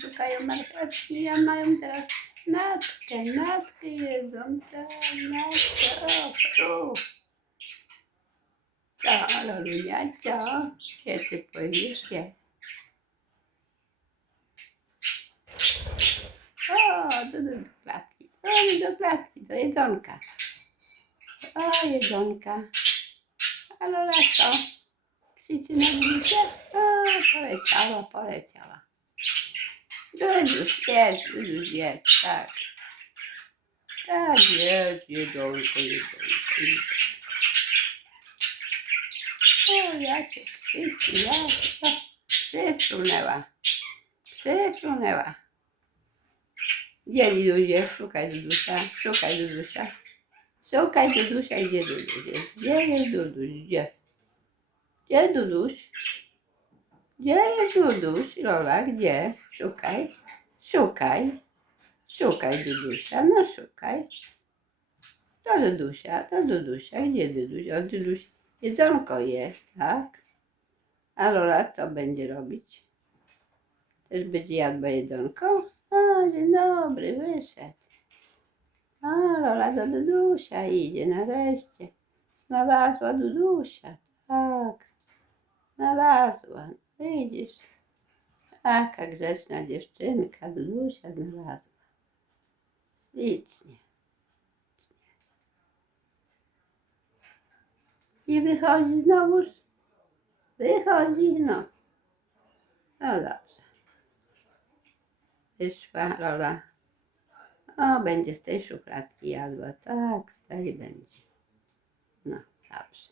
Szukają marchewki, a mają teraz natkę, natkę jedzą, tak, natkę, o. Co, Lolunia, co? Gdzie ty pojedziesz? O, Dudu do klatki, o, do klatki, do jedzonka. O, jedzonka. A co? Krzyczy na Dudusia? O, poleciała, poleciała. Duduś, jest, Duduś, jest, tak. Tak, jest, jedzonko, jedzonko, jedzonko. O, jacie krzyczy, jacie. O, Przyfrunęła. Przyfrunęła. Gdzie Duduś Szukaj Dudusia, szukaj Dudusia. Szukaj Dudusia, gdzie Duduś jest? Gdzie jest Duduś, gdzie? Gdzie Duduś? Gdzie Duduś? Lola, gdzie? Szukaj. Szukaj. Szukaj Dudusia, no szukaj. To Dudusia, to Dudusia. Gdzie Duduś? O, Duduś jedzonko jest, tak? A Lola co będzie robić? Też będzie jadła jedzonko? O, dzień dobry, wyszedł. A Lola do Dudusia idzie nareszcie. Znalazła Dudusia, tak. Znalazła, widzisz. Taka grzeczna dziewczynka Dudusia znalazła. Ślicznie. I wychodzi znowuż. Wychodzi, no. No dobrze. Wyszła Lola. O, będzie z tej szufladki jadła. Tak, z tej będzie. No, dobrze.